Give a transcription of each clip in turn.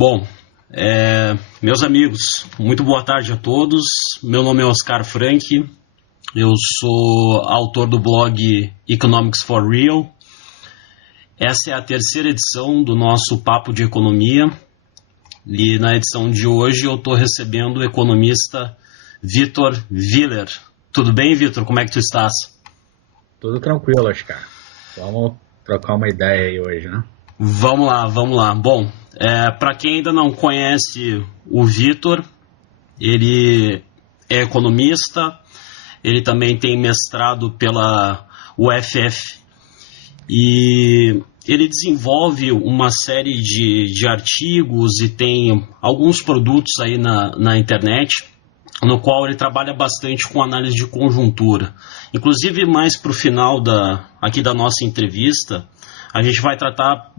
Bom, meus amigos, muito boa tarde a todos. Meu nome é Oscar Frank, eu sou autor do blog Economics for Real. Essa é a terceira edição do nosso Papo de Economia e na edição de hoje eu estou recebendo o economista Vitor Willer. Tudo bem, Vitor? Como é que tu estás? Tudo tranquilo, Oscar. Vamos trocar uma ideia aí hoje, né? Vamos lá. Bom, para quem ainda não conhece o Vitor, ele é economista, ele também tem mestrado pela UFF e ele desenvolve uma série de artigos e tem alguns produtos aí na internet, no qual ele trabalha bastante com análise de conjuntura. Inclusive, mais para o final aqui da nossa entrevista, a gente vai tratar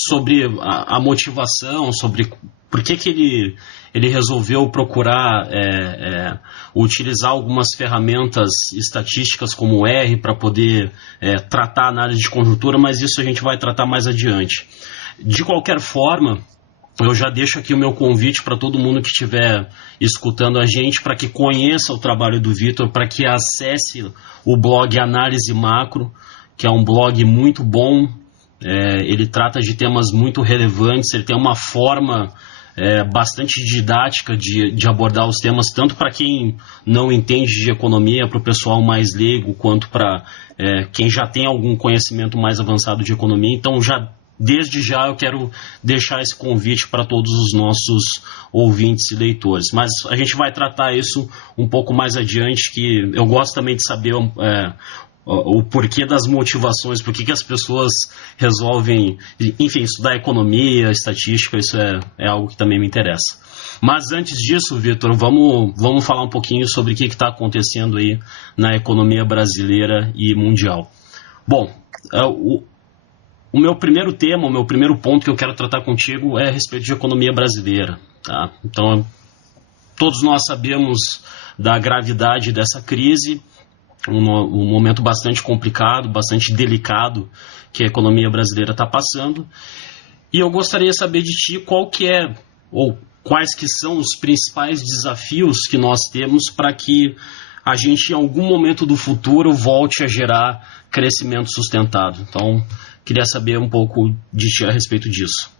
sobre a motivação, sobre por que ele resolveu procurar utilizar algumas ferramentas estatísticas como o R para poder tratar a análise de conjuntura, mas isso a gente vai tratar mais adiante. De qualquer forma, eu já deixo aqui o meu convite para todo mundo que estiver escutando a gente, para que conheça o trabalho do Vitor, para que acesse o blog Análise Macro, que é um blog muito bom. Ele trata de temas muito relevantes, ele tem uma forma bastante didática de abordar os temas, tanto para quem não entende de economia, para o pessoal mais leigo, quanto para quem já tem algum conhecimento mais avançado de economia. Então, desde já eu quero deixar esse convite para todos os nossos ouvintes e leitores. Mas a gente vai tratar isso um pouco mais adiante, que eu gosto também de saber o porquê das motivações, por que as pessoas resolvem, enfim, estudar economia, estatística, isso é algo que também me interessa. Mas antes disso, Vitor, vamos falar um pouquinho sobre o que está acontecendo aí na economia brasileira e mundial. Bom, o meu primeiro tema, o meu primeiro ponto que eu quero tratar contigo é a respeito de economia brasileira. Tá? Então, todos nós sabemos da gravidade dessa crise, um momento bastante complicado, bastante delicado que a economia brasileira está passando. E eu gostaria de saber de ti quais que são os principais desafios que nós temos para que a gente, em algum momento do futuro, volte a gerar crescimento sustentado. Então, queria saber um pouco de ti a respeito disso.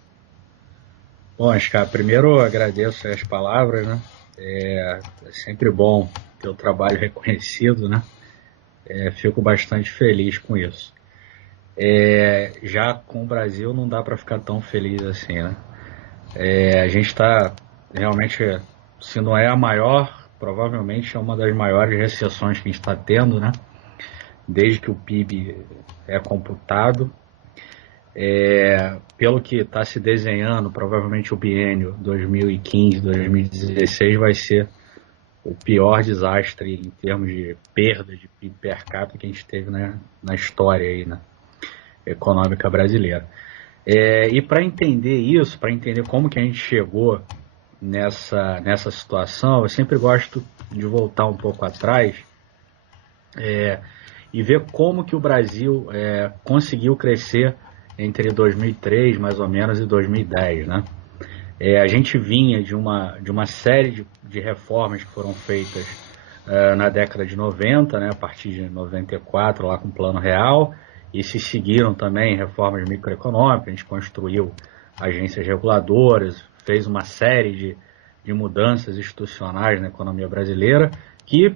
Bom, Oscar, primeiro eu agradeço as palavras, né? É sempre bom ter o trabalho reconhecido, né? Fico bastante feliz com isso. Já com o Brasil não dá para ficar tão feliz assim, né? A gente está realmente, se não é a maior, provavelmente é uma das maiores recessões que a gente está tendo, né? Desde que o PIB é computado. Pelo que está se desenhando, provavelmente o biênio 2015-2016 vai ser o pior desastre em termos de perda de PIB per capita que a gente teve, né, na história aí, né, econômica brasileira. E para entender isso, para entender como que a gente chegou nessa situação, eu sempre gosto de voltar um pouco atrás e ver como que o Brasil conseguiu crescer entre 2003, mais ou menos, e 2010, né? A gente vinha de uma série de reformas que foram feitas na década de 90, né, a partir de 94, lá com o Plano Real, e se seguiram também reformas microeconômicas. A gente construiu agências reguladoras, fez uma série de mudanças institucionais na economia brasileira que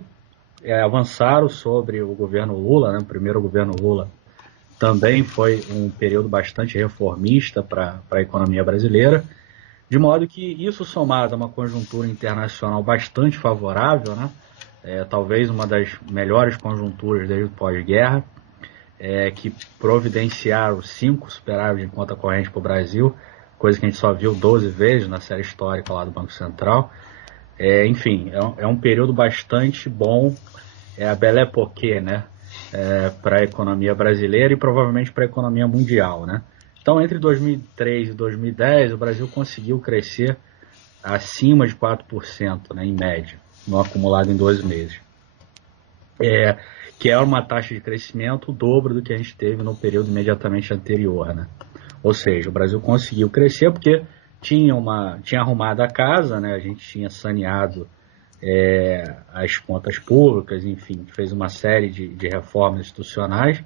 avançaram sobre o governo Lula, né, o primeiro governo Lula. Também foi um período bastante reformista para a economia brasileira, de modo que isso, somado a uma conjuntura internacional bastante favorável, né, talvez uma das melhores conjunturas desde o pós-guerra, que providenciaram 5 superávites de conta corrente para o Brasil, coisa que a gente só viu 12 vezes na série histórica lá do Banco Central. Enfim, é um período bastante bom, a Belle Époque, né, para a economia brasileira e provavelmente para a economia mundial, né? Então, entre 2003 e 2010, o Brasil conseguiu crescer acima de 4%, né, em média, no acumulado em 12 meses. Que é uma taxa de crescimento o dobro do que a gente teve no período imediatamente anterior, né? Ou seja, o Brasil conseguiu crescer porque tinha arrumado a casa, né? A gente tinha saneado as contas públicas, enfim, fez uma série de reformas institucionais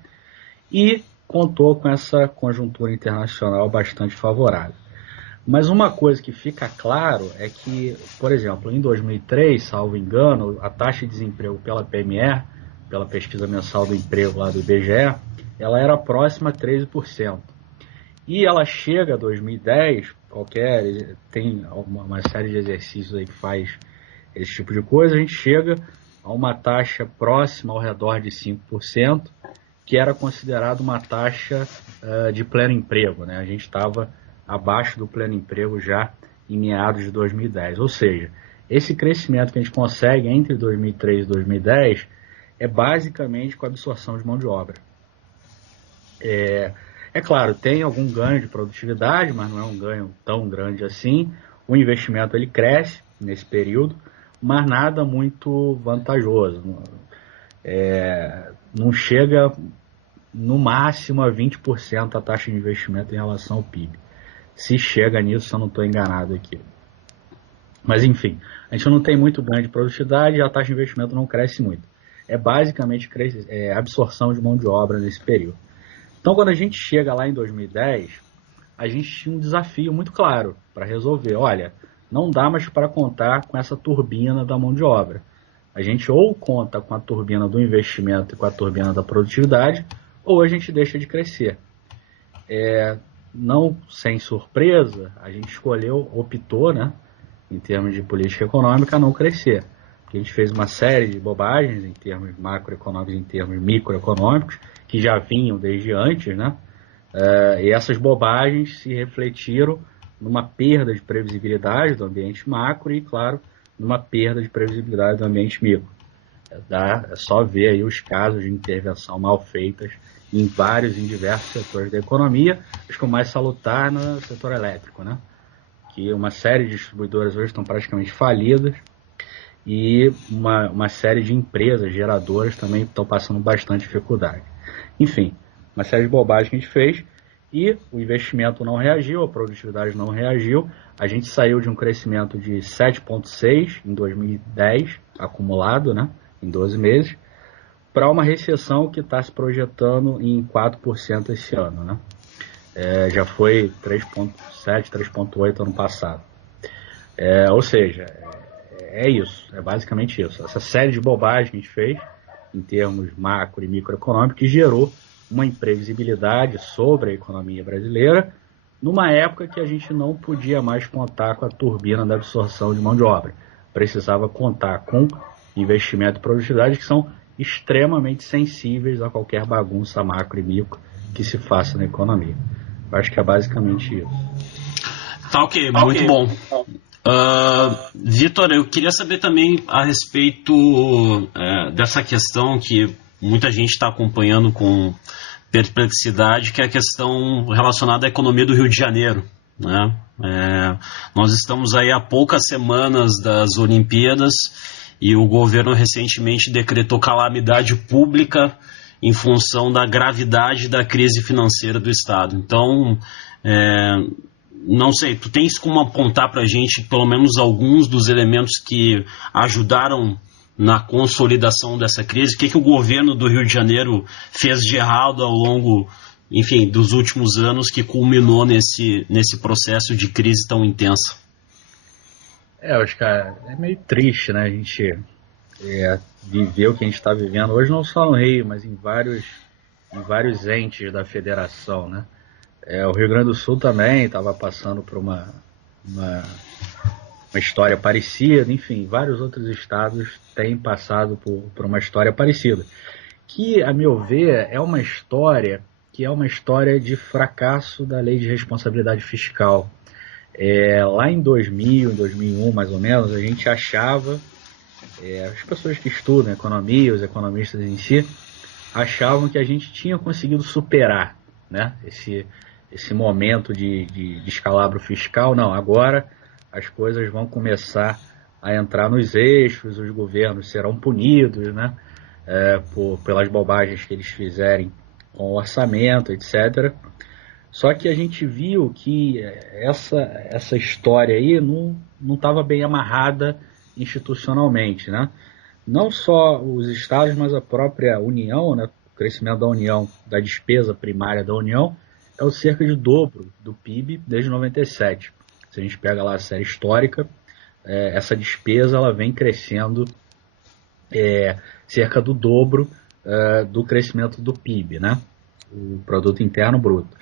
e contou com essa conjuntura internacional bastante favorável. Mas uma coisa que fica claro é que, por exemplo, em 2003, salvo engano, a taxa de desemprego pela PME, pela pesquisa mensal do emprego lá do IBGE, ela era próxima a 13%. E ela chega a 2010, tem uma série de exercícios aí que faz esse tipo de coisa, a gente chega a uma taxa próxima ao redor de 5%, que era considerada uma taxa de pleno emprego, né? A gente estava abaixo do pleno emprego já em meados de 2010. Ou seja, esse crescimento que a gente consegue entre 2003 e 2010 é basicamente com a absorção de mão de obra. É claro, tem algum ganho de produtividade, mas não é um ganho tão grande assim. O investimento ele cresce nesse período, mas nada muito vantajoso. Não chega no máximo a 20% a taxa de investimento em relação ao PIB. Se chega nisso, eu não estou enganado aqui. Mas enfim, a gente não tem muito ganho de produtividade e a taxa de investimento não cresce muito. É basicamente absorção de mão de obra nesse período. Então, quando a gente chega lá em 2010, a gente tinha um desafio muito claro para resolver. Olha, não dá mais para contar com essa turbina da mão de obra. A gente ou conta com a turbina do investimento e com a turbina da produtividade, ou a gente deixa de crescer. Não sem surpresa, a gente optou, né, em termos de política econômica, a não crescer. Porque a gente fez uma série de bobagens em termos macroeconômicos e em termos microeconômicos, que já vinham desde antes, né? E essas bobagens se refletiram numa perda de previsibilidade do ambiente macro e, claro, numa perda de previsibilidade do ambiente micro. É só ver aí os casos de intervenção mal feitas em diversos setores da economia, acho que o mais salutar no setor elétrico, né? Que uma série de distribuidoras hoje estão praticamente falidas e uma série de empresas geradoras também estão passando bastante dificuldade. Enfim, uma série de bobagens que a gente fez e o investimento não reagiu, a produtividade não reagiu. A gente saiu de um crescimento de 7,6% em 2010, acumulado, né, em 12 meses, para uma recessão que está se projetando em 4% esse ano, né? Já foi 3,7%, 3,8% ano passado. Ou seja, é isso, é basicamente isso. Essa série de bobagens que a gente fez, em termos macro e microeconômicos, que gerou uma imprevisibilidade sobre a economia brasileira, numa época que a gente não podia mais contar com a turbina da absorção de mão de obra. Precisava contar com investimento e produtividade que são extremamente sensíveis a qualquer bagunça macro e micro que se faça na economia. Eu acho que é basicamente isso. Tá ok, muito bom. Vitor, eu queria saber também a respeito dessa questão que muita gente está acompanhando com perplexidade, que é a questão relacionada à economia do Rio de Janeiro, né? Nós estamos aí há poucas semanas das Olimpíadas e o governo recentemente decretou calamidade pública em função da gravidade da crise financeira do Estado. Então, não sei, tu tens como apontar para a gente pelo menos alguns dos elementos que ajudaram na consolidação dessa crise? O que o governo do Rio de Janeiro fez de errado ao longo, enfim, dos últimos anos que culminou nesse processo de crise tão intensa? Oscar, é meio triste, né? A gente viver o que a gente está vivendo hoje, não só no Rio, mas em vários entes da federação, né? O Rio Grande do Sul também estava passando por uma história parecida, enfim, vários outros estados têm passado por uma história parecida, que, a meu ver, é uma história de fracasso da lei de responsabilidade fiscal. Lá em 2000, em 2001, mais ou menos, a gente achava, as pessoas que estudam economia, os economistas em si, achavam que a gente tinha conseguido superar, né, esse momento de descalabro fiscal. Não, agora as coisas vão começar a entrar nos eixos, os governos serão punidos, né, pelas bobagens que eles fizerem com o orçamento, etc. Só que a gente viu que essa história aí não estava bem amarrada institucionalmente, né? Não só os estados, mas a própria União, né? O crescimento da União, da despesa primária da União, é o cerca de dobro do PIB desde 97. Se a gente pega lá a série histórica, essa despesa ela vem crescendo cerca do dobro do crescimento do PIB, né? O Produto Interno Bruto.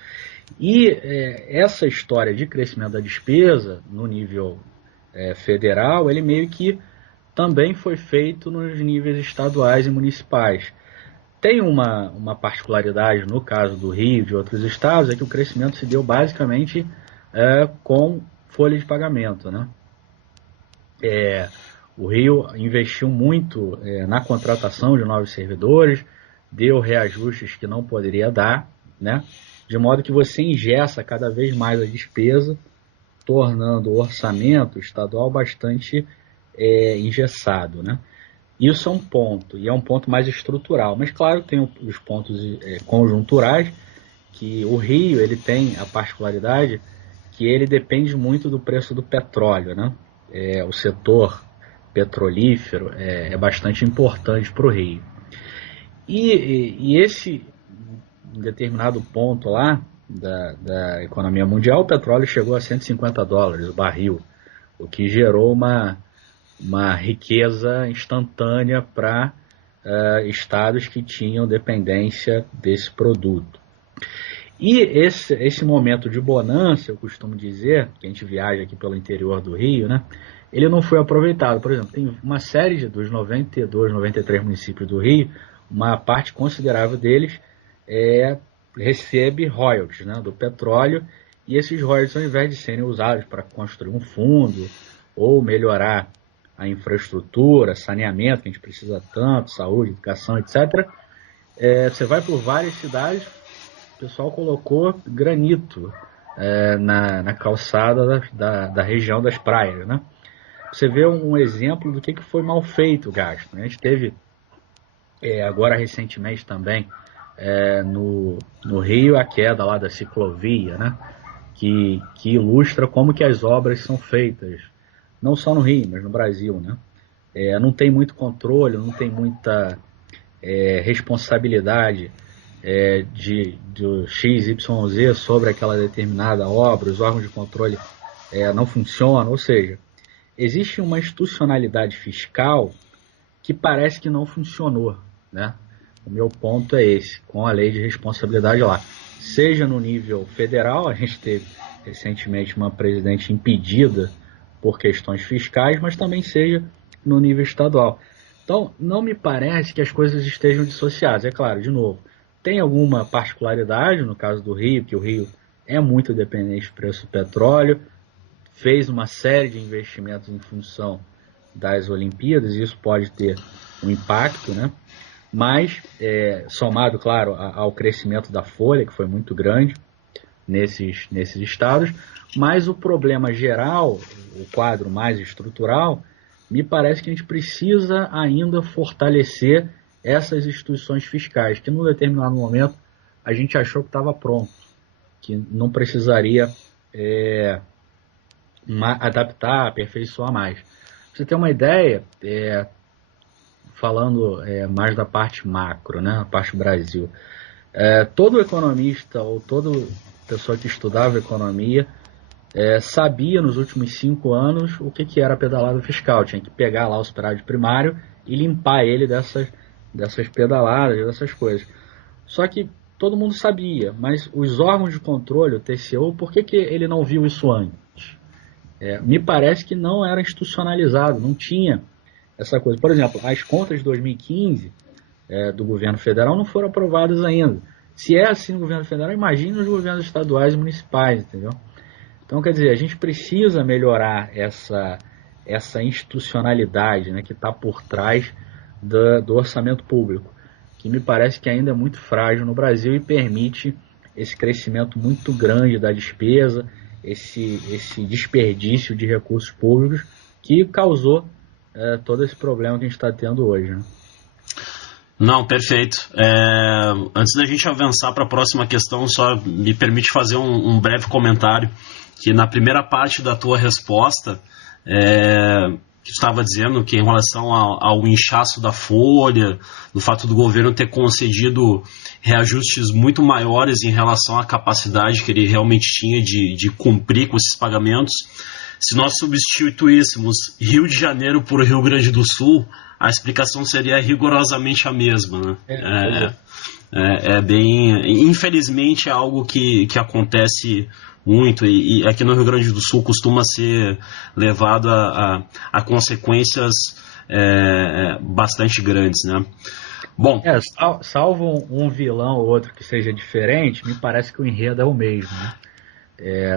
E essa história de crescimento da despesa no nível federal, ele meio que também foi feito nos níveis estaduais e municipais. Tem uma particularidade no caso do Rio e de outros estados, é que o crescimento se deu basicamente com folha de pagamento, né? O Rio investiu muito na contratação de novos servidores, deu reajustes que não poderia dar, né? De modo que você engessa cada vez mais a despesa, tornando o orçamento estadual bastante engessado, né? Isso é um ponto, e é um ponto mais estrutural. Mas, claro, tem os pontos conjunturais, que o Rio ele tem a particularidade que ele depende muito do preço do petróleo, né? O setor petrolífero é bastante importante para o Rio. E esse determinado ponto lá da economia mundial, o petróleo chegou a $150 o barril, o que gerou uma riqueza instantânea para estados que tinham dependência desse produto. E esse momento de bonança, eu costumo dizer, que a gente viaja aqui pelo interior do Rio, né? Ele não foi aproveitado. Por exemplo, tem uma série dos 92, 93 municípios do Rio, uma parte considerável deles recebe royalties, né, do petróleo, e esses royalties, ao invés de serem usados para construir um fundo ou melhorar a infraestrutura, saneamento, que a gente precisa tanto, saúde, educação, etc., você vai por várias cidades, o pessoal colocou granito na calçada da região das praias, né? Você vê um exemplo do que foi mal feito o gasto, né? A gente teve agora recentemente também no Rio a queda lá da ciclovia, né? Que ilustra como que as obras são feitas, não só no Rio, mas no Brasil, né? Não tem muito controle, não tem muita responsabilidade do XYZ sobre aquela determinada obra, os órgãos de controle não funcionam, ou seja, existe uma institucionalidade fiscal que parece que não funcionou, né? O meu ponto é esse, com a lei de responsabilidade lá. Seja no nível federal, a gente teve recentemente uma presidente impedida por questões fiscais, mas também seja no nível estadual. Então, não me parece que as coisas estejam dissociadas. É claro, de novo, tem alguma particularidade no caso do Rio, que o Rio é muito dependente do preço do petróleo, fez uma série de investimentos em função das Olimpíadas, e isso pode ter um impacto, né? Mas, somado, claro, ao crescimento da folha, que foi muito grande nesses estados, mas o problema geral, o quadro mais estrutural, me parece que a gente precisa ainda fortalecer essas instituições fiscais, que num determinado momento a gente achou que estava pronto, que não precisaria adaptar, aperfeiçoar mais. Pra você ter uma ideia, falando mais da parte macro, né, a parte Brasil, todo economista ou toda pessoa que estudava economia sabia nos últimos 5 anos o que era pedalada fiscal. Tinha que pegar lá o superávit primário e limpar ele dessas pedaladas, dessas coisas. Só que todo mundo sabia, mas os órgãos de controle, o TCU, por que ele não viu isso antes? Me parece que não era institucionalizado, não tinha essa coisa. Por exemplo, as contas de 2015 do governo federal não foram aprovadas ainda. Se é assim no governo federal, imagine os governos estaduais e municipais, entendeu? Então, quer dizer, a gente precisa melhorar essa institucionalidade, né, que está por trás do orçamento público, que me parece que ainda é muito frágil no Brasil e permite esse crescimento muito grande da despesa, esse desperdício de recursos públicos que causou todo esse problema que a gente está tendo hoje, né? Não, perfeito. Antes da gente avançar para a próxima questão, só me permite fazer um breve comentário, que na primeira parte da tua resposta, que estava dizendo que em relação ao inchaço da folha, do fato do governo ter concedido reajustes muito maiores em relação à capacidade que ele realmente tinha de cumprir com esses pagamentos, se nós substituíssemos Rio de Janeiro por Rio Grande do Sul, a explicação seria rigorosamente a mesma, né? Bem, infelizmente é algo que acontece muito e aqui no Rio Grande do Sul costuma ser levado a consequências bastante grandes, né? Bom, salvo um vilão ou outro que seja diferente, me parece que o enredo é o mesmo, né?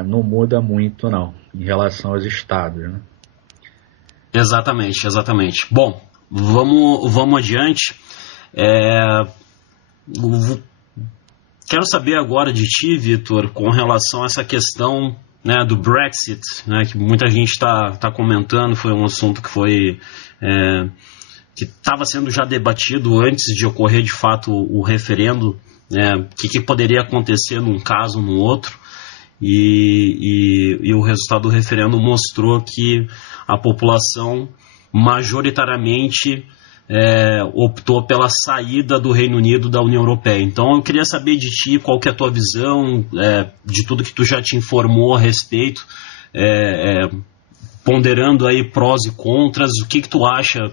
Não muda muito não em relação aos estados, né? Exatamente. Bom, vamos adiante. Quero saber agora de ti, Vitor, com relação a essa questão, né, do Brexit, né, que muita gente está comentando. Foi um assunto que que estava sendo já debatido antes de ocorrer de fato o referendo, né, o que poderia acontecer num caso, no outro. E o resultado do referendo mostrou que a população majoritariamente optou pela saída do Reino Unido da União Europeia. Então eu queria saber de ti qual que é a tua visão de tudo que tu já te informou a respeito, ponderando aí prós e contras, o que tu acha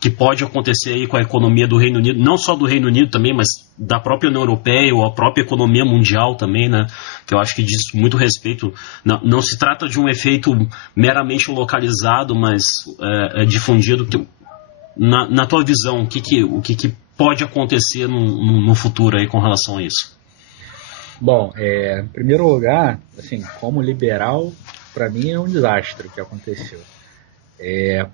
que pode acontecer aí com a economia do Reino Unido, não só do Reino Unido também, mas da própria União Europeia ou a própria economia mundial também, né? Que eu acho que diz muito respeito. Não se trata de um efeito meramente localizado, mas difundido. Na tua visão, o que pode acontecer no futuro aí com relação a isso? Bom, em primeiro lugar, assim, como liberal, para mim é um desastre o que aconteceu.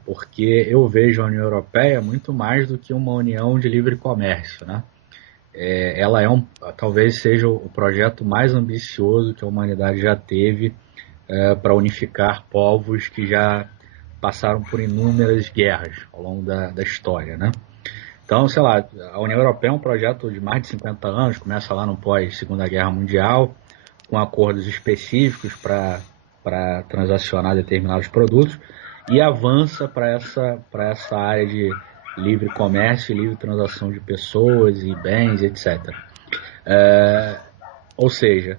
Porque eu vejo a União Europeia muito mais do que uma união de livre comércio, né? Ela talvez seja o projeto mais ambicioso que a humanidade já teve para unificar povos que já passaram por inúmeras guerras ao longo da história, né? Então, sei lá, a União Europeia é um projeto de mais de 50 anos, começa lá no pós-Segunda Guerra Mundial, com acordos específicos para transacionar determinados produtos, e avança para essa área de livre comércio e livre transação de pessoas e bens, etc. Ou seja,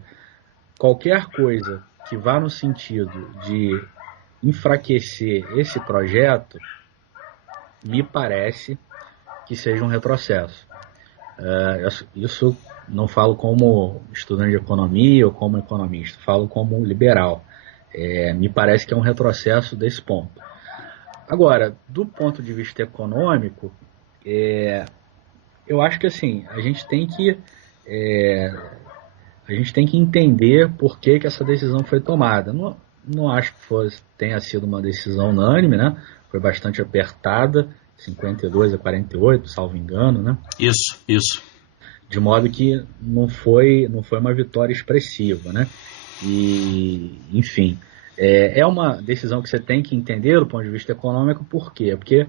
qualquer coisa que vá no sentido de enfraquecer esse projeto, me parece que seja um retrocesso. Isso não falo como estudante de economia ou como economista, falo como liberal. Me parece que é um retrocesso desse ponto. Agora, do ponto de vista econômico, eu acho que assim, a gente tem que entender por que essa decisão foi tomada. Não acho que tenha sido uma decisão unânime, né? Foi bastante apertada, 52 a 48, salvo engano, né? Isso. De modo que não foi uma vitória expressiva, né? E, enfim, é uma decisão que você tem que entender do ponto de vista econômico. Por quê? Porque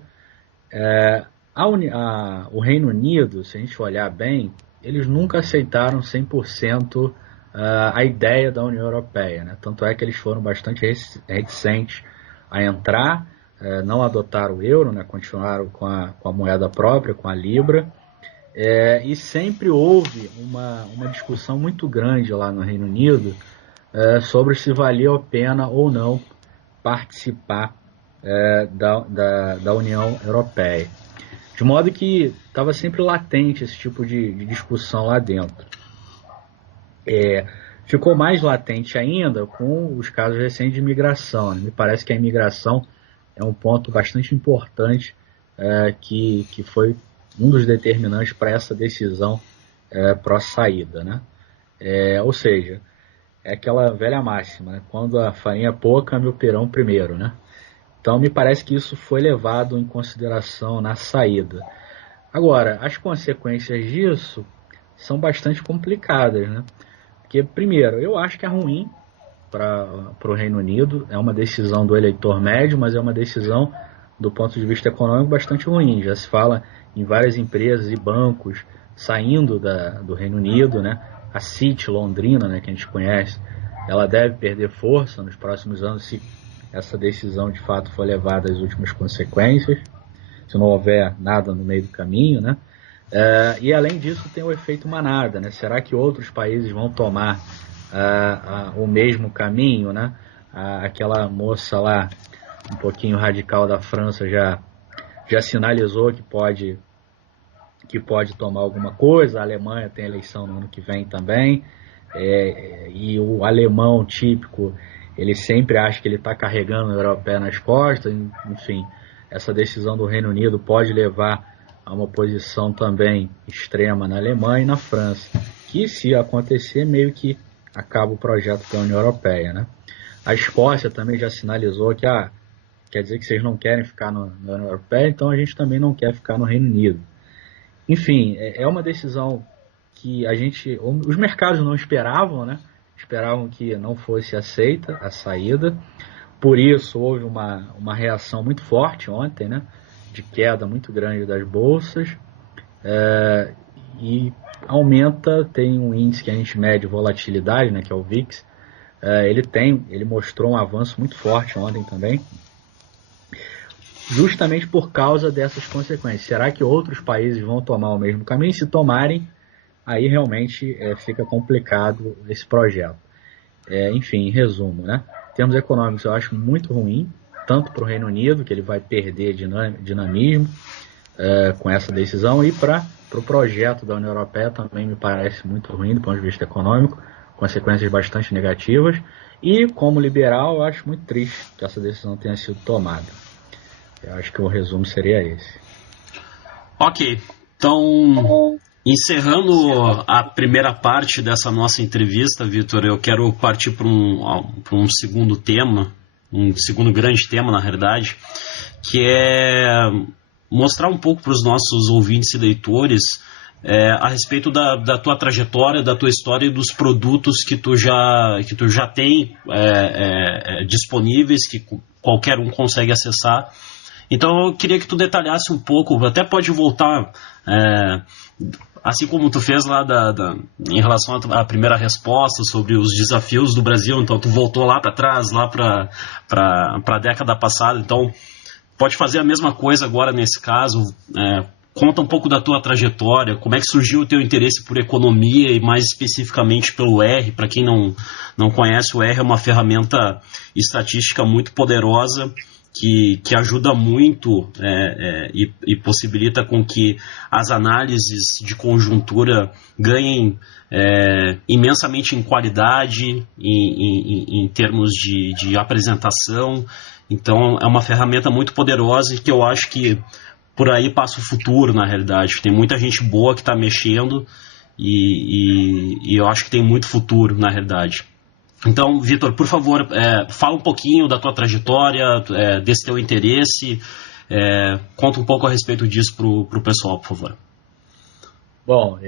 o Reino Unido, se a gente olhar bem, eles nunca aceitaram 100% a ideia da União Europeia, né? Tanto é que eles foram bastante reticentes a entrar, não adotaram o euro, né? Continuaram com a moeda própria, com a Libra, e sempre houve uma discussão muito grande lá no Reino Unido sobre se valia a pena ou não participar da União Europeia. De modo que estava sempre latente esse tipo de discussão lá dentro. Ficou mais latente ainda com os casos recentes de imigração, né? Me parece que a imigração é um ponto bastante importante que foi um dos determinantes para essa decisão pró-saída, né? Ou seja, é aquela velha máxima, né? Quando a farinha é pouca, meu pirão primeiro, né? Então me parece que isso foi levado em consideração na saída. Agora, as consequências disso são bastante complicadas, né? Porque, primeiro, eu acho que é ruim para o Reino Unido, é uma decisão do eleitor médio, mas é uma decisão do ponto de vista econômico bastante ruim. Já se fala em várias empresas e bancos saindo do Reino Unido, né? A City Londrina, né, que a gente conhece, ela deve perder força nos próximos anos se essa decisão de fato for levada às últimas consequências, se não houver nada no meio do caminho, né? E além disso tem o efeito manada, né? Será que outros países vão tomar o mesmo caminho, né? Aquela moça lá, um pouquinho radical da França, já sinalizou que pode tomar alguma coisa. A Alemanha tem eleição no ano que vem também, e o alemão típico, ele sempre acha que ele está carregando a europeia nas costas. Enfim, essa decisão do Reino Unido pode levar a uma posição também extrema na Alemanha e na França, que se acontecer meio que acaba o projeto da União Europeia, né? A Escócia também já sinalizou que quer dizer que vocês não querem ficar na União Europeia, então a gente também não quer ficar no Reino Unido. Enfim, é uma decisão que os mercados não esperavam, né? Esperavam que não fosse aceita a saída. Por isso houve uma reação muito forte ontem, né? De queda muito grande das bolsas, e tem um índice que a gente mede volatilidade, né? Que é o VIX. Ele mostrou um avanço muito forte ontem também, justamente por causa dessas consequências. Será que outros países vão tomar o mesmo caminho? Se tomarem, aí realmente fica complicado esse projeto. Enfim, em resumo, né? Em termos econômicos, eu acho muito ruim, tanto para o Reino Unido, que ele vai perder dinamismo com essa decisão, e para o projeto da União Europeia também me parece muito ruim do ponto de vista econômico, consequências bastante negativas. E como liberal, eu acho muito triste que essa decisão tenha sido tomada. Eu acho que o resumo seria esse. Ok, então, encerrando a primeira parte dessa nossa entrevista, Vitor, eu quero partir para um segundo tema, um segundo grande tema, na realidade, que é mostrar um pouco para os nossos ouvintes e leitores a respeito da tua trajetória, da tua história e dos produtos que tu já tem disponíveis, que qualquer um consegue acessar. Então eu queria que tu detalhasse um pouco, até pode voltar, assim como tu fez lá em relação à primeira resposta sobre os desafios do Brasil, então tu voltou lá para trás, lá para a década passada, então pode fazer a mesma coisa agora nesse caso. Conta um pouco da tua trajetória, como é que surgiu o teu interesse por economia e mais especificamente pelo R. Para quem não conhece, o R é uma ferramenta estatística muito poderosa que ajuda muito e possibilita com que as análises de conjuntura ganhem imensamente em qualidade, em termos de apresentação. Então é uma ferramenta muito poderosa e que eu acho que por aí passa o futuro, na realidade. Tem muita gente boa que está mexendo e eu acho que tem muito futuro, na realidade. Então, Vitor, por favor, fala um pouquinho da tua trajetória, desse teu interesse, conta um pouco a respeito disso para o pessoal, por favor. Bom,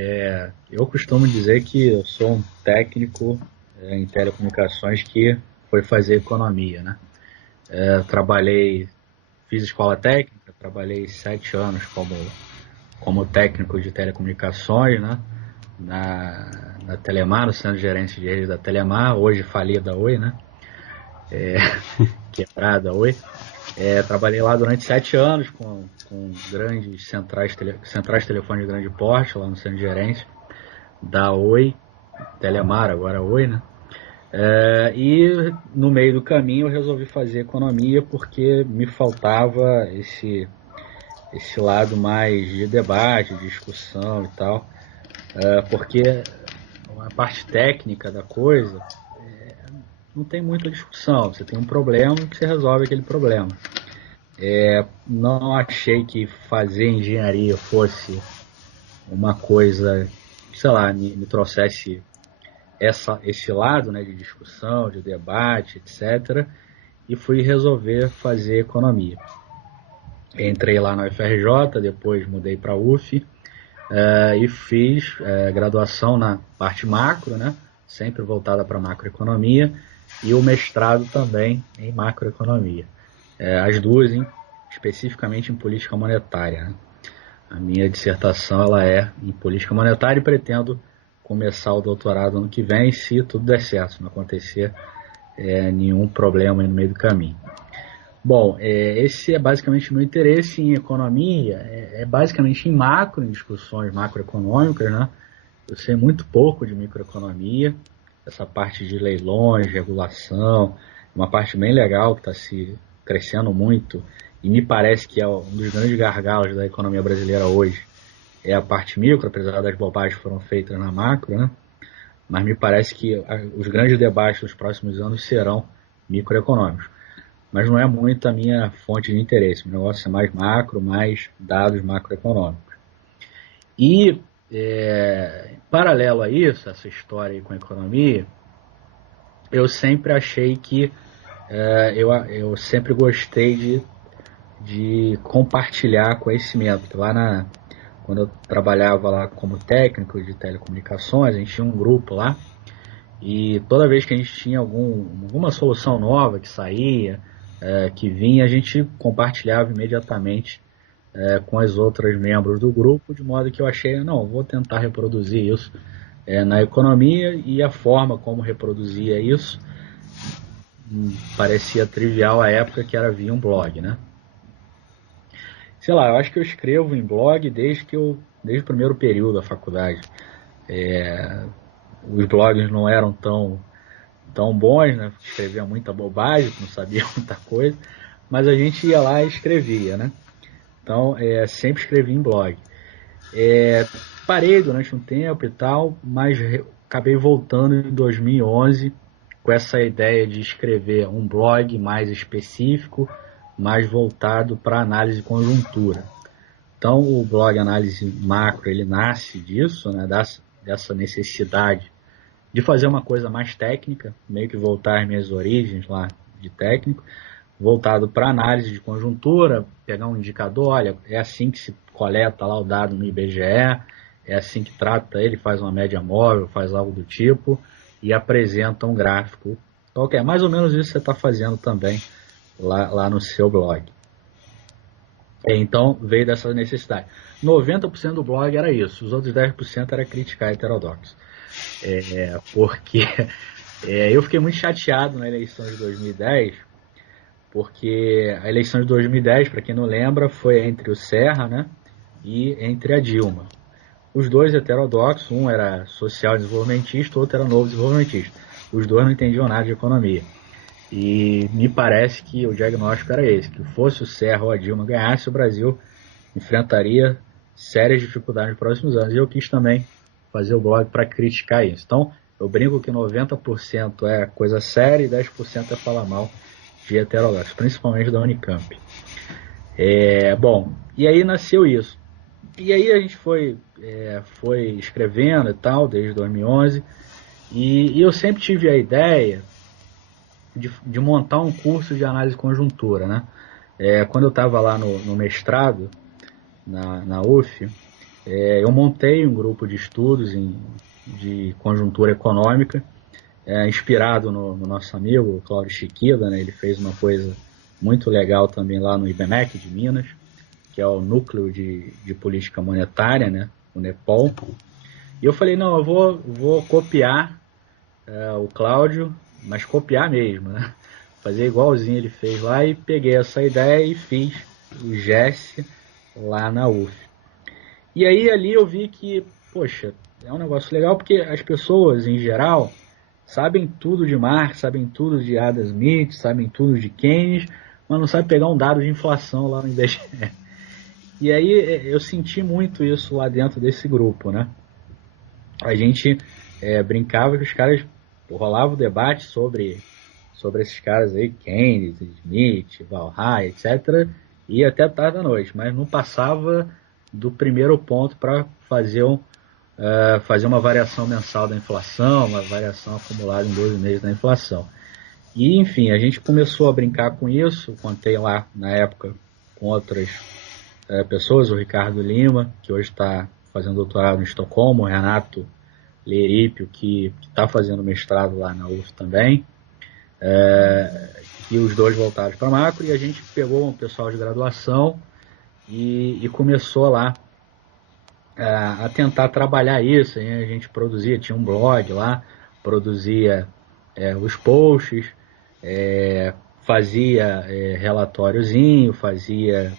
eu costumo dizer que eu sou um técnico em telecomunicações que foi fazer economia, né? Fiz escola técnica, trabalhei 7 anos como técnico de telecomunicações, né? Na Telemar, no centro de gerência de rede da Telemar, hoje falida Oi, né? Quebrada Oi. Trabalhei lá durante 7 anos com grandes centrais telefônicas de grande porte, lá no centro de gerência da Oi, Telemar, agora Oi, né? E no meio do caminho eu resolvi fazer economia porque me faltava esse lado mais de debate, de discussão e tal, porque a parte técnica da coisa não tem muita discussão. Você tem um problema que você resolve aquele problema. Não achei que fazer engenharia fosse uma coisa, sei lá, me trouxesse esse lado, né, de discussão, de debate, etc. E fui resolver fazer economia. Entrei lá na UFRJ, depois mudei para a UF e fiz graduação na parte macro, né, sempre voltada para macroeconomia, e o mestrado também em macroeconomia. As duas especificamente em política monetária, né? A minha dissertação ela é em política monetária e pretendo começar o doutorado ano que vem, se tudo der certo, se não acontecer nenhum problema no meio do caminho. Bom, esse é basicamente o meu interesse em economia, basicamente em macro, em discussões macroeconômicas, né? Eu sei muito pouco de microeconomia, essa parte de leilões, regulação, uma parte bem legal que está se crescendo muito e me parece que é um dos grandes gargalos da economia brasileira hoje, é a parte micro, apesar das bobagens que foram feitas na macro, né? Mas me parece que os grandes debates dos próximos anos serão microeconômicos. Mas não é muito a minha fonte de interesse, o negócio é mais macro, mais dados macroeconômicos. E, paralelo a isso, essa história aí com a economia, eu sempre achei que, eu sempre gostei de compartilhar conhecimento. Quando eu trabalhava lá como técnico de telecomunicações, a gente tinha um grupo lá, e toda vez que a gente tinha alguma solução nova que saía, que vinha, a gente compartilhava imediatamente com as outras membros do grupo, de modo que eu achei, não, vou tentar reproduzir isso na economia, e a forma como reproduzia isso parecia trivial à época, que era via um blog, né? Sei lá, eu acho que eu escrevo em blog desde o primeiro período da faculdade. Os blogs não eram tão bons, né? Escrevia muita bobagem, não sabia muita coisa, mas a gente ia lá e escrevia, né? Então, sempre escrevi em blog. Parei durante um tempo e tal, mas acabei voltando em 2011 com essa ideia de escrever um blog mais específico, mais voltado para análise de conjuntura. Então, o blog Análise Macro, ele nasce disso, né? Dessa necessidade de fazer uma coisa mais técnica, meio que voltar às minhas origens lá de técnico, voltado para análise de conjuntura, pegar um indicador, olha, é assim que se coleta lá o dado no IBGE, é assim que trata ele, faz uma média móvel, faz algo do tipo, e apresenta um gráfico. Então, é mais ou menos isso que você está fazendo também lá no seu blog. Então, veio dessa necessidade. 90% do blog era isso, os outros 10% era criticar a heterodoxo. Porque eu fiquei muito chateado na eleição de 2010, porque a eleição de 2010, para quem não lembra, foi entre o Serra, né, e entre a Dilma. Os dois heterodoxos, um era social-desenvolvimentista, o outro era novo desenvolvimentista. Os dois não entendiam nada de economia. E me parece que o diagnóstico era esse, que fosse o Serra ou a Dilma ganhasse, o Brasil enfrentaria sérias dificuldades nos próximos anos. E eu quis também fazer o blog para criticar isso. Então, eu brinco que 90% é coisa séria e 10% é falar mal de heterodoxos, principalmente da Unicamp. Bom, e aí nasceu isso. E aí a gente foi escrevendo e tal, desde 2011, e eu sempre tive a ideia de montar um curso de análise de conjuntura, né? Quando eu estava lá no mestrado, na UF, eu montei um grupo de estudos de conjuntura econômica, inspirado no nosso amigo Cláudio Chiquida, né? Ele fez uma coisa muito legal também lá no IBMEC de Minas, que é o Núcleo de Política Monetária, né? O NEPOL. E eu falei, não, eu vou copiar o Cláudio, mas copiar mesmo, né? Fazer igualzinho ele fez lá, e peguei essa ideia e fiz o GES lá na UF. E aí ali eu vi que, poxa, é um negócio legal, porque as pessoas, em geral, sabem tudo de Marx, sabem tudo de Adam Smith, sabem tudo de Keynes, mas não sabem pegar um dado de inflação lá no IBGE. E aí eu senti muito isso lá dentro desse grupo, né? A gente brincava que os caras, rolava o debate sobre esses caras aí, Keynes, Smith, Valhalla, etc., e até tarde da noite, mas não passava do primeiro ponto para fazer uma variação mensal da inflação, uma variação acumulada em 12 meses da inflação. E, enfim, a gente começou a brincar com isso, contei lá, na época, com outras pessoas, o Ricardo Lima, que hoje está fazendo doutorado em Estocolmo, o Renato Lerípio, que está fazendo mestrado lá na UF também, e os dois voltaram para macro, e a gente pegou um pessoal de graduação e começou lá a tentar trabalhar isso. Aí a gente produzia, tinha um blog lá, produzia os posts, fazia relatóriozinho, fazia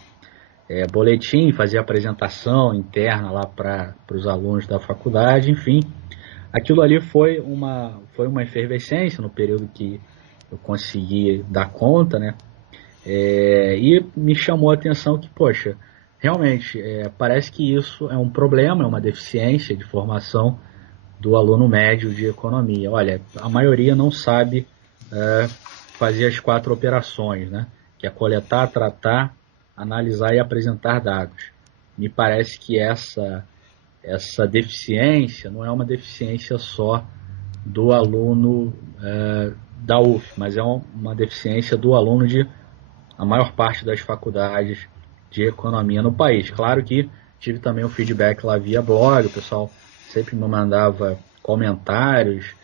boletim, fazia apresentação interna lá para os alunos da faculdade, enfim. Aquilo ali foi uma efervescência no período que eu consegui dar conta, né? E me chamou a atenção que, poxa, realmente, parece que isso é um problema, é uma deficiência de formação do aluno médio de economia. Olha, a maioria não sabe fazer as 4 operações, né? Que é coletar, tratar, analisar e apresentar dados. Me parece que essa deficiência não é uma deficiência só do aluno da UF, mas é uma deficiência do aluno de a maior parte das faculdades de economia no país. Claro que tive também o feedback lá via blog, o pessoal sempre me mandava comentários.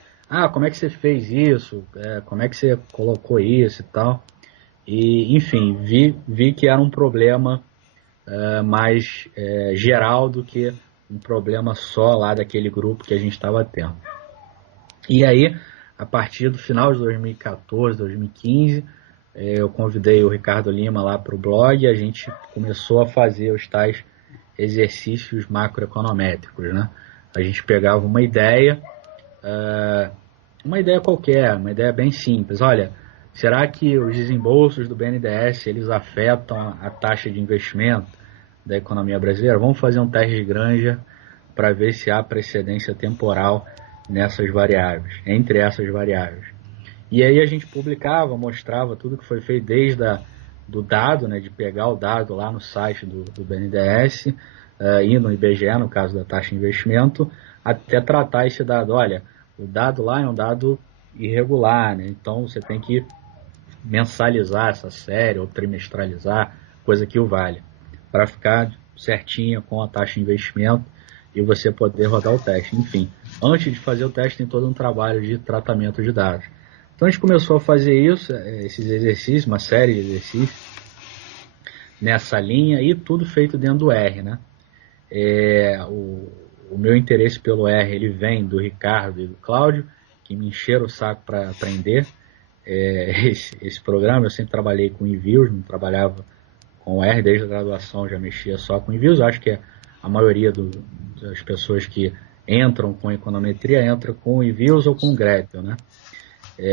Como é que você fez isso? Como é que você colocou isso e tal? E, enfim, vi que era um problema mais geral do que um problema só lá daquele grupo que a gente estava tendo. E aí, a partir do final de 2014, 2015, eu convidei o Ricardo Lima lá para o blog e a gente começou a fazer os tais exercícios macroeconométricos, né? A gente pegava uma ideia qualquer, uma ideia bem simples. Olha, será que os desembolsos do BNDES eles afetam a taxa de investimento da economia brasileira? Vamos fazer um teste de Granja para ver se há precedência temporal nessas variáveis, entre essas variáveis. E aí a gente publicava, mostrava tudo que foi feito desde do dado, né, de pegar o dado lá no site do BNDES e no IBGE, no caso da taxa de investimento, até tratar esse dado. Olha, o dado lá é um dado irregular, né, então você tem que mensalizar essa série ou trimestralizar, coisa que o valha, para ficar certinha com a taxa de investimento e você poder rodar o teste. Enfim, antes de fazer o teste tem todo um trabalho de tratamento de dados. Então a gente começou a fazer isso, esses exercícios, uma série de exercícios nessa linha e tudo feito dentro do R, né? O meu interesse pelo R ele vem do Ricardo e do Cláudio, que me encheram o saco para aprender esse programa. Eu sempre trabalhei com envios, não trabalhava com R desde a graduação, já mexia só com envios. Eu acho que a maioria das pessoas que entram com econometria entra com envios ou com Gretel, né?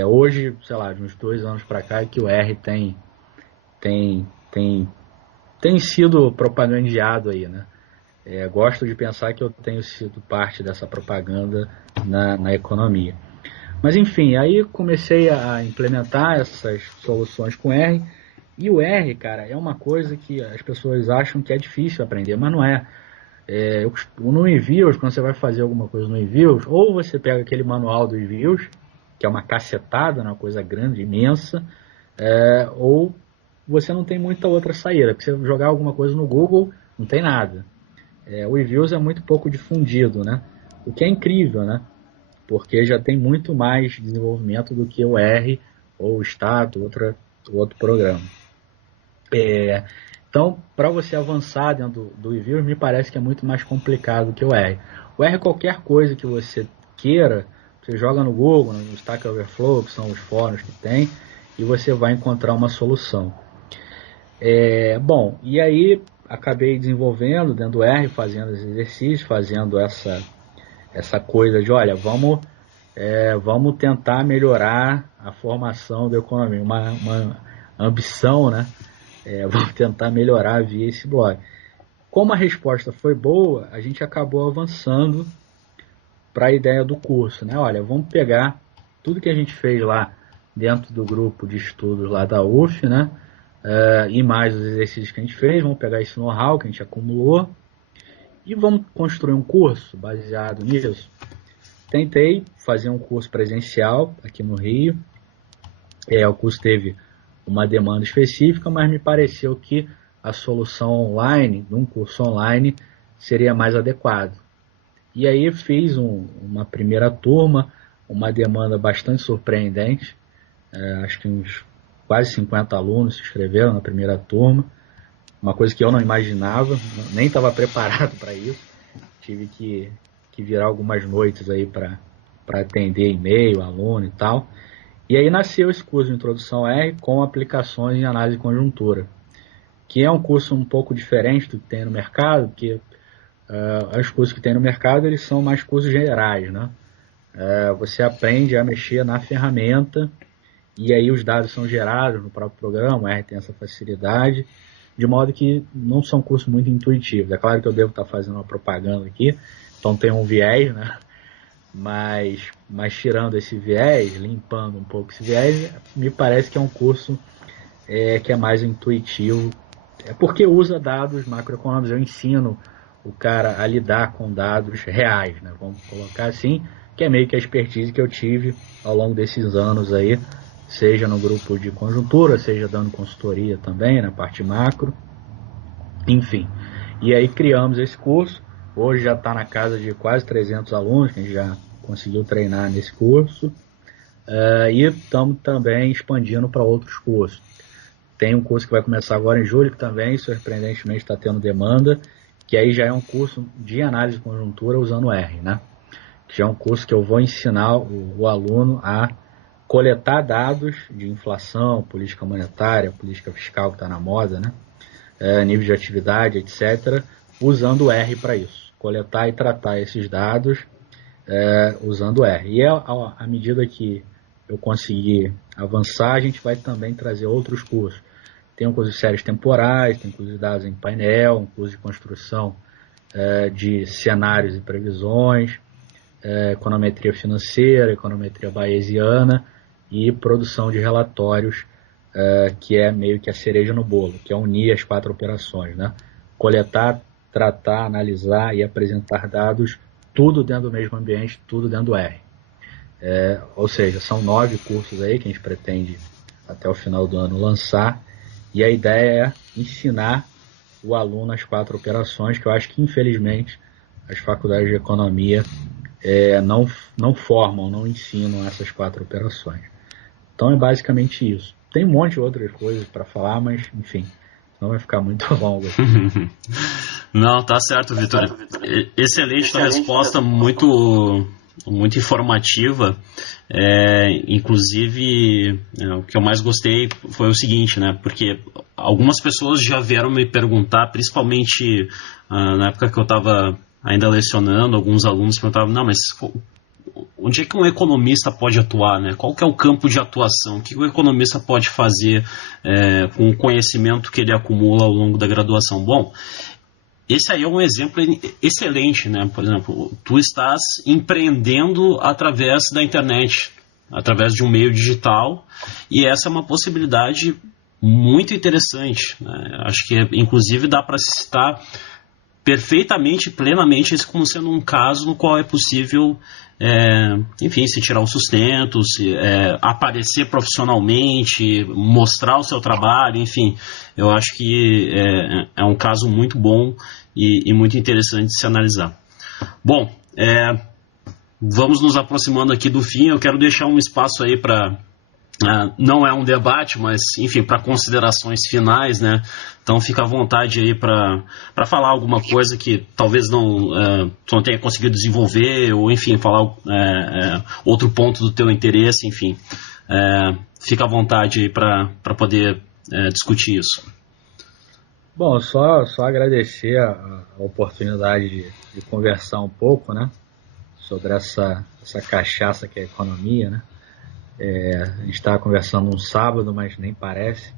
Hoje, sei lá, de uns 2 anos para cá, é que o R tem sido propagandeado aí, né? Gosto de pensar que eu tenho sido parte dessa propaganda na economia. Mas enfim, aí comecei a implementar essas soluções com R. E o R, cara, é uma coisa que as pessoas acham que é difícil aprender, mas não é. No Envios, quando você vai fazer alguma coisa no Envios, ou você pega aquele manual do Envios, que é uma cacetada, uma coisa grande, imensa, ou você não tem muita outra saída, porque você jogar alguma coisa no Google, não tem nada. O Envios é muito pouco difundido, né? O que é incrível, né? Porque já tem muito mais desenvolvimento do que o R, ou o Stato, outro programa. Então, para você avançar dentro do Envios, me parece que é muito mais complicado que o R. O R, qualquer coisa que você queira, você joga no Google, no Stack Overflow, que são os fóruns que tem, e você vai encontrar uma solução. Bom, e aí acabei desenvolvendo dentro do R, fazendo esse exercício, fazendo essa coisa de, olha, vamos tentar melhorar a formação da economia, uma ambição, né? Vamos tentar melhorar via esse blog. Como a resposta foi boa, a gente acabou avançando para a ideia do curso, né? Olha, vamos pegar tudo que a gente fez lá dentro do grupo de estudos lá da UF, né? E mais os exercícios que a gente fez, vamos pegar esse know-how que a gente acumulou e vamos construir um curso baseado nisso. Tentei fazer um curso presencial aqui no Rio. O curso teve uma demanda específica, mas me pareceu que a solução online, num curso online, seria mais adequado. E aí fiz uma primeira turma, uma demanda bastante surpreendente. Acho que uns quase 50 alunos se inscreveram na primeira turma. Uma coisa que eu não imaginava, nem estava preparado para isso. tive que virar algumas noites aí para atender e-mail, aluno e tal. E aí nasceu esse curso de Introdução R com aplicações em análise de conjuntura, que é um curso um pouco diferente do que tem no mercado, porque os cursos que tem no mercado eles são mais cursos gerais, né? Você aprende a mexer na ferramenta e aí os dados são gerados no próprio programa, o R tem essa facilidade, de modo que não são cursos muito intuitivos. É claro que eu devo estar fazendo uma propaganda aqui, então tem um viés, né? Mas tirando esse viés, limpando um pouco esse viés, me parece que é um curso que é mais intuitivo, porque usa dados macroeconômicos. Eu ensino o cara a lidar com dados reais, né? Vamos colocar assim, que é meio que a expertise que eu tive ao longo desses anos aí, seja no grupo de conjuntura, seja dando consultoria também na parte macro, enfim. E aí criamos esse curso. Hoje já está na casa de quase 300 alunos, que a gente já conseguiu treinar nesse curso. E estamos também expandindo para outros cursos. Tem um curso que vai começar agora em julho, que também, surpreendentemente, está tendo demanda, que aí já é um curso de análise de conjuntura usando R, né? Que já é um curso que eu vou ensinar o aluno a coletar dados de inflação, política monetária, política fiscal que está na moda, né? Nível de atividade, etc., usando o R para isso. Coletar e tratar esses dados usando o R. E à medida que eu conseguir avançar, a gente vai também trazer outros cursos. Tem um curso de séries temporais, tem curso de dados em painel, um curso de construção de cenários e previsões, econometria financeira, econometria bayesiana e produção de relatórios, que é meio que a cereja no bolo, que é unir as 4 operações, né? Coletar, tratar, analisar e apresentar dados, tudo dentro do mesmo ambiente, tudo dentro do R. Ou seja, são 9 cursos aí que a gente pretende até o final do ano lançar, e a ideia é ensinar o aluno as 4 operações, que eu acho que infelizmente as faculdades de economia não formam, não ensinam essas 4 operações. Então é basicamente isso. Tem um monte de outras coisas para falar, mas enfim, não vai ficar muito longo. Não, tá certo, Vitor. Excelente tua resposta, muito informativa. Inclusive, o que eu mais gostei foi o seguinte, né? Porque algumas pessoas já vieram me perguntar, principalmente na época que eu estava ainda lecionando, alguns alunos perguntavam, não, mas onde é que um economista pode atuar, né? Qual que é o campo de atuação? O que o economista pode fazer com o conhecimento que ele acumula ao longo da graduação? Bom, esse aí é um exemplo excelente, né? Por exemplo, tu estás empreendendo através da internet, através de um meio digital, e essa é uma possibilidade muito interessante, né? Acho que, inclusive, dá para citar perfeitamente, plenamente, isso como sendo um caso no qual é possível, enfim, se tirar o sustento, aparecer profissionalmente, mostrar o seu trabalho, enfim. Eu acho que é um caso muito bom e muito interessante de se analisar. Bom, vamos nos aproximando aqui do fim. Eu quero deixar um espaço aí para... não é um debate, mas, enfim, para considerações finais, né? Então fica à vontade aí para falar alguma coisa que talvez tu não tenha conseguido desenvolver, ou, enfim, falar outro ponto do teu interesse, enfim. Fica à vontade aí para poder discutir isso. Bom, só agradecer a oportunidade de conversar um pouco, né? Sobre essa cachaça que é a economia, né? A gente estava conversando um sábado, mas nem parece.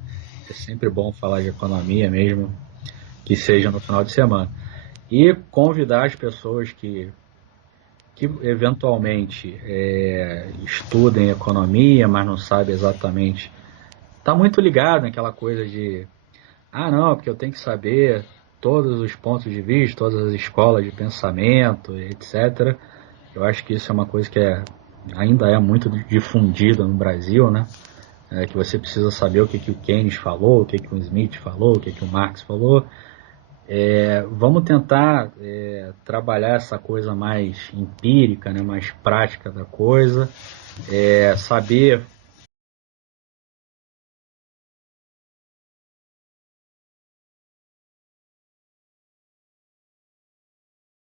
É sempre bom falar de economia mesmo, que seja no final de semana. E convidar as pessoas que eventualmente estudem economia, mas não sabem exatamente. Está muito ligado naquela coisa de não, porque eu tenho que saber todos os pontos de vista, todas as escolas de pensamento, etc. Eu acho que isso é uma coisa que ainda é muito difundida no Brasil, né? Que você precisa saber o que o Keynes falou, o que o Smith falou, o que o Marx falou. Vamos tentar trabalhar essa coisa mais empírica, né? Mais prática da coisa, saber